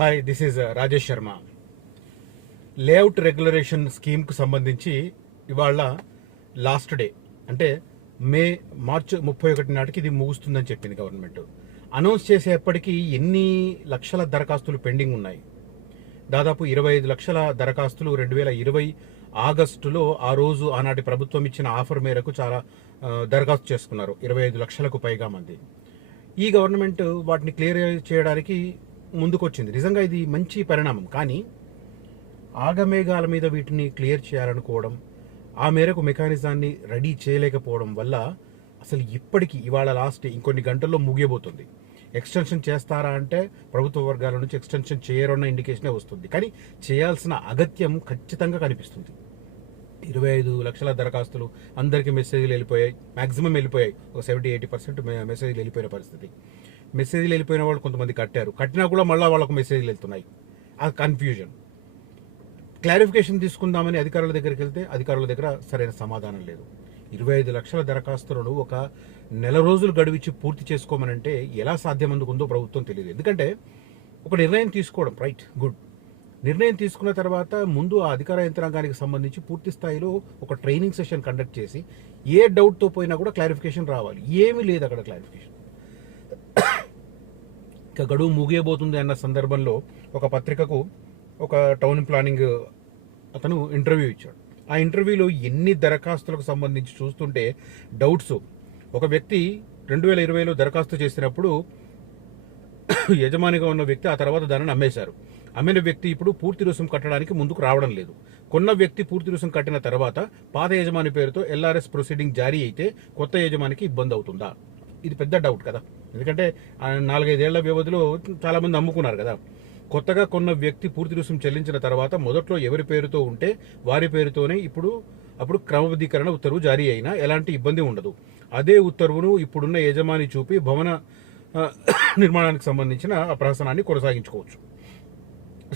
Hi, this is Rajesh Sharma. Layout regularisation స్కీమ్కు సంబంధించి ఇవాళ లాస్ట్ డే, అంటే మార్చి 31 నాటికి ఇది ముగుస్తుందని చెప్పింది గవర్నమెంట్. అనౌన్స్ చేసేప్పటికీ ఎన్ని లక్షల దరఖాస్తులు పెండింగ్ ఉన్నాయి? దాదాపు 25 లక్షల దరఖాస్తులు 2020 ఆగస్టులో ఆ రోజు ఆనాటి ప్రభుత్వం ఇచ్చిన ఆఫర్ మేరకు చాలా దరఖాస్తు చేసుకున్నారు. 25 లక్షలకు పైగా మంది. ఈ గవర్నమెంట్ వాటిని క్లియర్ చేయడానికి ముందుకొచ్చింది. నిజంగా ఇది మంచి పరిణామం. కానీ ఆగమేఘాల మీద వీటిని క్లియర్ చేయాలనుకోవడం, ఆ మేరకు మెకానిజాన్ని రెడీ చేయలేకపోవడం వల్ల అసలు ఇప్పటికీ ఇవాళ లాస్ట్ ఇంకొన్ని గంటల్లో ముగియబోతుంది. ఎక్స్టెన్షన్ చేస్తారా అంటే ప్రభుత్వ వర్గాల నుంచి ఎక్స్టెన్షన్ చేయరన్న ఇండికేషనే వస్తుంది. కానీ చేయాల్సిన అగత్యం ఖచ్చితంగా కనిపిస్తుంది. 25 లక్షల దరఖాస్తులు, అందరికీ మెసేజ్లు వెళ్ళిపోయాయి. మ్యాక్సిమం వెళ్ళిపోయాయి. ఒక 70-80% మెసేజ్లు వెళ్ళిపోయిన పరిస్థితి. మెసేజ్లు వెళ్ళిపోయిన వాళ్ళు కొంతమంది కట్టినా కూడా మళ్ళీ వాళ్ళకు మెసేజ్లు వెళ్తున్నాయి. ఆ కన్ఫ్యూజన్. క్లారిఫికేషన్ తీసుకుందామని అధికారుల దగ్గరికి వెళ్తే అధికారుల దగ్గర సరైన సమాధానం లేదు. 25 లక్షల దరఖాస్తులను ఒక నెల రోజులు గడువిచ్చి పూర్తి చేసుకోమనంటే ఎలా సాధ్యమందుకుందో ప్రభుత్వం తెలియదు. ఎందుకంటే ఒక నిర్ణయం తీసుకోవడం రైట్, గుడ్. నిర్ణయం తీసుకున్న తర్వాత ముందు ఆ అధికార యంత్రాంగానికి సంబంధించి పూర్తి స్థాయిలో ఒక ట్రైనింగ్ సెషన్ కండక్ట్ చేసి ఏ డౌట్తో పోయినా కూడా క్లారిఫికేషన్ రావాలి. ఏమీ లేదు అక్కడ క్లారిఫికేషన్. ఇక గడువు ముగియబోతుంది అన్న సందర్భంలో ఒక పత్రికకు ఒక టౌన్ ప్లానింగ్ అతను ఇంటర్వ్యూ ఇచ్చాడు. ఆ ఇంటర్వ్యూలో ఎన్ని దరఖాస్తులకు సంబంధించి చూస్తుంటే డౌట్స్. ఒక వ్యక్తి 2020లో దరఖాస్తు చేసినప్పుడు యజమానిగా ఉన్న వ్యక్తి ఆ తర్వాత దానిని అమ్మేశారు. అమ్మిన వ్యక్తి ఇప్పుడు పూర్తి రుసుం కట్టడానికి ముందుకు రావడం లేదు. కొన్న వ్యక్తి పూర్తి రుసుం కట్టిన తర్వాత పాత యజమాని పేరుతో ఎల్ఆర్ఎస్ ప్రొసీడింగ్ జారీ అయితే కొత్త యజమానికి ఇబ్బంది అవుతుందా? ఇది పెద్ద డౌట్ కదా. ఎందుకంటే 4-5 ఏళ్ల వ్యవధిలో చాలా మంది అమ్ముకున్నారు కదా. కొత్తగా కొన్న వ్యక్తి పూర్తి రుసుం చెల్లించిన తర్వాత మొదట్లో ఎవరి పేరుతో ఉంటే వారి పేరుతోనే అప్పుడు క్రమబద్ధీకరణ ఉత్తర్వు జారీ అయినా ఎలాంటి ఇబ్బంది ఉండదు. అదే ఉత్తర్వును ఇప్పుడున్న యజమాని చూపి భవన నిర్మాణానికి సంబంధించిన ప్రహసనాన్ని కొనసాగించుకోవచ్చు.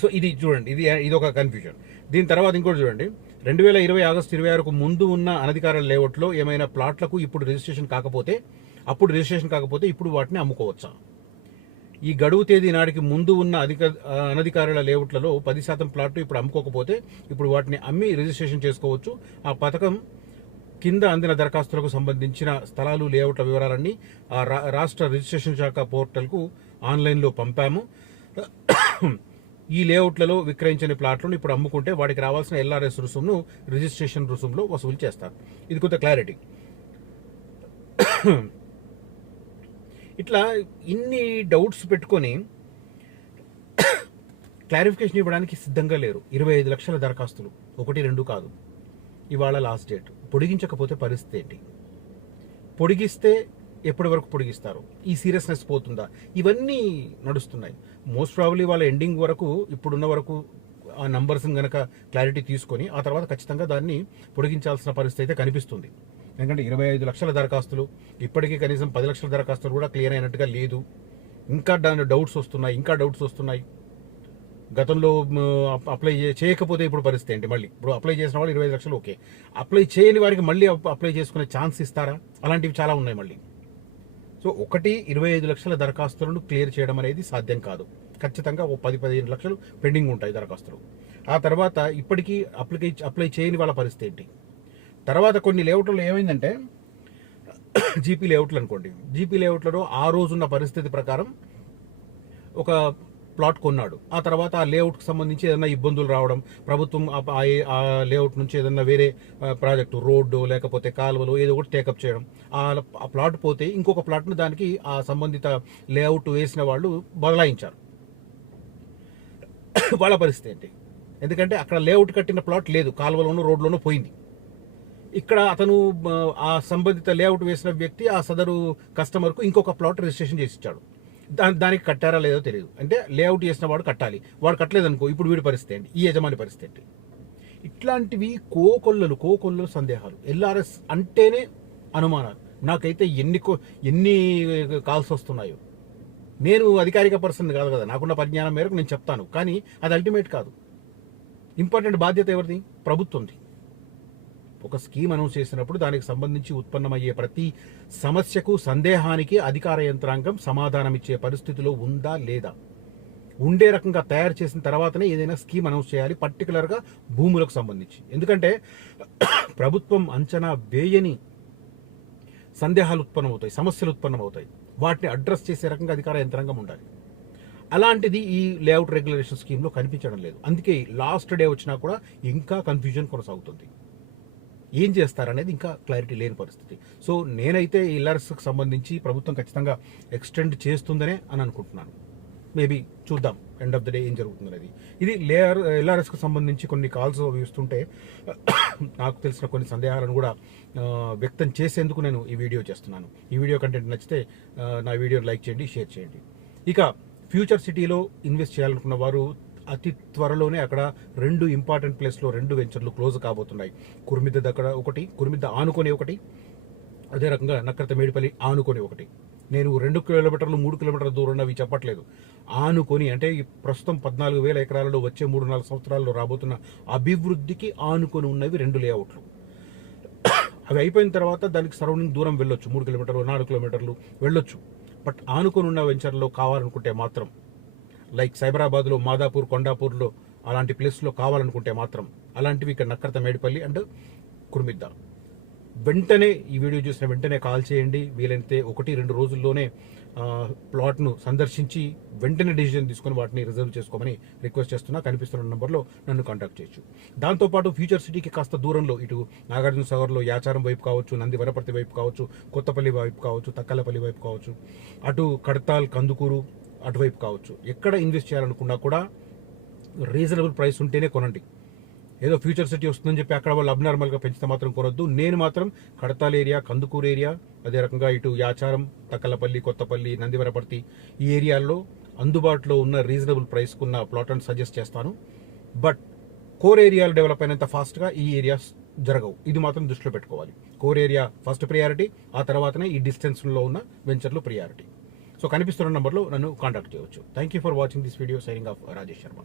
సో ఇది చూడండి, ఇది ఒక కన్ఫ్యూజన్. దీని తర్వాత ఇంకోటి చూడండి, 2020 ఆగస్టు 26కు ముందు ఉన్న అనధికార లేఅవుట్లో ఏమైనా ప్లాట్లకు అప్పుడు రిజిస్ట్రేషన్ కాకపోతే ఇప్పుడు వాటిని అమ్ముకోవచ్చా? ఈ గడువు తేదీ నాటికి ముందు ఉన్న అనధికారుల లేఅవుట్లలో 10% ప్లాట్లు ఇప్పుడు అమ్ముకోకపోతే ఇప్పుడు వాటిని అమ్మి రిజిస్ట్రేషన్ చేసుకోవచ్చు. ఆ పథకం కింద అందిన దరఖాస్తులకు సంబంధించిన స్థలాలు, లేఅవుట్ల వివరాలన్నీ ఆ రాష్ట్ర రిజిస్ట్రేషన్ శాఖ పోర్టల్కు ఆన్లైన్లో పంపాము. ఈ లేఅవుట్లలో విక్రయించని ప్లాట్లను ఇప్పుడు అమ్ముకుంటే వాటికి రావాల్సిన ఎల్ఆర్ఎస్ రుసుమును రిజిస్ట్రేషన్ రుసుంలో వసూలు చేస్తారు. ఇది కొంత క్లారిటీ. ఇట్లా ఇన్ని డౌట్స్ పెట్టుకొని క్లారిఫికేషన్ ఇవ్వడానికి సిద్ధంగా లేరు. 25 లక్షల దరఖాస్తులు, 1-2 కాదు. ఇవాళ లాస్ట్ డేట్. పొడిగించకపోతే పరిస్థితి ఏంటి? పొడిగిస్తే ఎప్పటి వరకు పొడిగిస్తారు? ఈ సీరియస్నెస్ పోతుందా? ఇవన్నీ నడుస్తున్నాయి. మోస్ట్ ప్రాబబ్లీ వాళ్ళ ఎండింగ్ వరకు, ఇప్పుడున్న వరకు ఆ నంబర్స్ గనక క్లారిటీ తీసుకొని ఆ తర్వాత ఖచ్చితంగా దాన్ని పొడిగించాల్సిన పరిస్థితి అయితే కనిపిస్తుంది. ఎందుకంటే 25 లక్షల దరఖాస్తులు, ఇప్పటికీ కనీసం 10 లక్షల దరఖాస్తులు కూడా క్లియర్ అయినట్టుగా లేదు. ఇంకా డౌట్స్ వస్తున్నాయి. గతంలో అప్లై చేయకపోతే ఇప్పుడు పరిస్థితి ఏంటి? మళ్ళీ ఇప్పుడు అప్లై చేసిన వాళ్ళు 25 లక్షలు ఓకే, అప్లై చేయని వారికి మళ్ళీ అప్లై చేసుకునే ఛాన్స్ ఇస్తారా? అలాంటివి చాలా ఉన్నాయి మళ్ళీ. సో 25 లక్షల దరఖాస్తులను క్లియర్ చేయడం అనేది సాధ్యం కాదు. ఖచ్చితంగా 10-15 లక్షలు పెండింగ్ ఉంటాయి దరఖాస్తులు. ఆ తర్వాత ఇప్పటికీ అప్లై చేయని వాళ్ళ పరిస్థితి ఏంటి? తర్వాత కొన్ని లేఅవుట్లలో ఏమైందంటే, జీపీ లేఅవుట్లు అనుకోండి, జీపీ లేఅవుట్లలో ఆ రోజున్న పరిస్థితి ప్రకారం ఒక ప్లాట్ కొన్నాడు. ఆ తర్వాత ఆ లేఅవుట్కి సంబంధించి ఏదైనా ఇబ్బందులు రావడం, ప్రభుత్వం ఆ లేఅవుట్ నుంచి ఏదైనా వేరే ప్రాజెక్టు, రోడ్డు లేకపోతే కాలువలు ఏదో ఒకటి టేకప్ చేయడం, ఆ ప్లాట్ పోతే ఇంకొక ప్లాట్ను దానికి ఆ సంబంధిత లేఅవుట్ వేసిన వాళ్ళు బదలాయించారు. వాళ్ళ పరిస్థితి ఏంటి? ఎందుకంటే అక్కడ లేఅవుట్ కట్టిన ప్లాట్ లేదు, కాలువలోనూ రోడ్లోనూ పోయింది. ఇక్కడ అతను ఆ సంబంధిత లేఅవుట్ వేసిన వ్యక్తి ఆ సదరు కస్టమర్కు ఇంకొక ప్లాట్ రిజిస్ట్రేషన్ చేసి ఇచ్చాడు. దానికి కట్టారా లేదో తెలియదు. అంటే లేఅవుట్ చేసిన వాడు కట్టాలి, వాడు కట్టలేదనుకో ఇప్పుడు వీడి పరిస్థితి ఏంటి? ఈ యజమాని పరిస్థితి ఏంటి? ఇట్లాంటివి కోకొల్లలు సందేహాలు. ఎల్ఆర్ఎస్ అంటేనే అనుమానాలు. నాకైతే ఎన్ని కాల్స్ వస్తున్నాయో. నేను అధికారిక పర్సన్ కాదు కదా, నాకున్న పరిజ్ఞానం మేరకు నేను చెప్తాను. కానీ అది అల్టిమేట్ కాదు. ఇంపార్టెంట్ బాధ్యత ఎవరిది? ప్రభుత్వంది. ఒక స్కీమ్ అనౌన్స్ చేసినప్పుడు దానికి సంబంధించి ఉత్పన్నమయ్యే ప్రతి సమస్యకు, సందేహానికి అధికార యంత్రాంగం సమాధానం ఇచ్చే పరిస్థితిలో ఉందా లేదా? ఉండే రకంగా తయారు చేసిన తర్వాతనే ఏదైనా స్కీమ్ అనౌన్స్ చేయాలి, పర్టికులర్గా భూములకు సంబంధించి. ఎందుకంటే ప్రభుత్వం అంచనా వేయని సందేహాలు ఉత్పన్నమవుతాయి, సమస్యలు ఉత్పన్నమవుతాయి. వాటిని అడ్రస్ చేసే రకంగా అధికార యంత్రాంగం ఉండాలి. అలాంటిది ఈ లేఅవుట్ రెగ్యులేషన్ స్కీమ్లో కనిపించడం లేదు. అందుకే లాస్ట్ డే వచ్చినా కూడా ఇంకా కన్ఫ్యూజన్ కొనసాగుతుంది. ఏం చేస్తారనేది ఇంకా క్లారిటీ లేని పరిస్థితి. సో నేనైతే ఈ ఎల్ఆర్ఎస్కి సంబంధించి ప్రభుత్వం ఖచ్చితంగా ఎక్స్టెండ్ చేస్తుందనే అని అనుకుంటున్నాను. మేబీ చూద్దాం ఎండ్ ఆఫ్ ద డే ఏం జరుగుతుందనేది. ఇది ఎల్ఆర్ఎస్కి సంబంధించి కొన్ని కాల్స్ ఇస్తుంటే నాకు తెలిసిన కొన్ని సందేహాలను కూడా వ్యక్తం చేసేందుకు నేను ఈ వీడియో చేస్తున్నాను. ఈ వీడియో కంటెంట్ నచ్చితే నా వీడియోని లైక్ చేయండి, షేర్ చేయండి. ఇక ఫ్యూచర్ సిటీలో ఇన్వెస్ట్ చేయాలనుకున్న వారు అతి త్వరలోనే అక్కడ 2 ఇంపార్టెంట్ ప్లేస్లో 2 వెంచర్లు క్లోజ్ కాబోతున్నాయి. కుర్మిద్ద దగ్గర ఒకటి, కుర్మిద్ద ఆనుకొని ఒకటి, అదే రకంగా నక్కర్త మేడిపల్లి ఆనుకొని ఒకటి. నేను 2 కిలోమీటర్లు 3 కిలోమీటర్ల దూరం అవి చెప్పట్లేదు. ఆనుకొని అంటే ఈ ప్రస్తుతం 14,000 ఎకరాలలో వచ్చే 3-4 సంవత్సరాల్లో రాబోతున్న అభివృద్ధికి ఆనుకొని ఉన్నవి 2 లేఅవుట్లు. అవి అయిపోయిన తర్వాత దానికి సరౌండింగ్ దూరం వెళ్ళొచ్చు, 3 కిలోమీటర్లు 4 కిలోమీటర్లు వెళ్ళొచ్చు. బట్ ఆనుకొని ఉన్న వెంచర్లో కావాలనుకుంటే మాత్రం, లైక్ సైబరాబాద్లో మాదాపూర్, కొండాపూర్లో అలాంటి ప్లేస్లో కావాలనుకుంటే మాత్రం అలాంటివి ఇక్కడ నక్కర్త మేడిపల్లి అండ్ కుర్మిద్ద. వెంటనే ఈ వీడియో చూసిన వెంటనే కాల్ చేయండి. వీలైతే 1-2 రోజుల్లోనే ప్లాట్ను సందర్శించి వెంటనే డిసిజన్ తీసుకొని వాటిని రిజర్వ్ చేసుకోమని రిక్వెస్ట్ చేస్తున్నా. కనిపిస్తున్న నెంబర్లో నన్ను కాంటాక్ట్ చేయొచ్చు. దాంతోపాటు ఫ్యూచర్ సిటీకి కాస్త దూరంలో ఇటు నాగార్జున సాగర్లో యాచారం వైపు కావచ్చు, నంది వనపర్తి వైపు కావచ్చు, కొత్తపల్లి వైపు కావచ్చు, తక్కలపల్లి వైపు కావచ్చు, అటు కడతాల్, కందుకూరు అటువైపు కావచ్చు, ఎక్కడ ఇన్వెస్ట్ చేయాలనుకున్నా కూడా రీజనబుల్ ప్రైస్ ఉంటేనే కొనండి. ఏదో ఫ్యూచర్ సిటీ వస్తుందని చెప్పి అక్కడ వాళ్ళు అబ్నార్మల్గా పెంచితే మాత్రం కొనొద్దు. నేను మాత్రం కడతాల్ ఏరియా, కందుకూరు ఏరియా, అదే రకంగా ఇటు యాచారం, తక్కలపల్లి, కొత్తపల్లి, నందివరపర్తి ఈ ఏరియాల్లో అందుబాటులో ఉన్న రీజనబుల్ ప్రైస్కున్న ప్లాట్ అని సజెస్ట్ చేస్తాను. బట్ కోర్ ఏరియాలు డెవలప్ అయినంత ఫాస్ట్గా ఈ ఏరియాస్ జరగవు. ఇది మాత్రం దృష్టిలో పెట్టుకోవాలి. కోర్ ఏరియా ఫస్ట్ ప్రియారిటీ, ఆ తర్వాతనే ఈ డిస్టెన్స్లో ఉన్న వెంచర్లు ప్రియారిటీ. సో కనిపిస్తున్న నెంబర్లో నన్ను కాంటాక్ట్ చేయవచ్చు. Thank you for watching this video. Signing off Rajesh Sharma.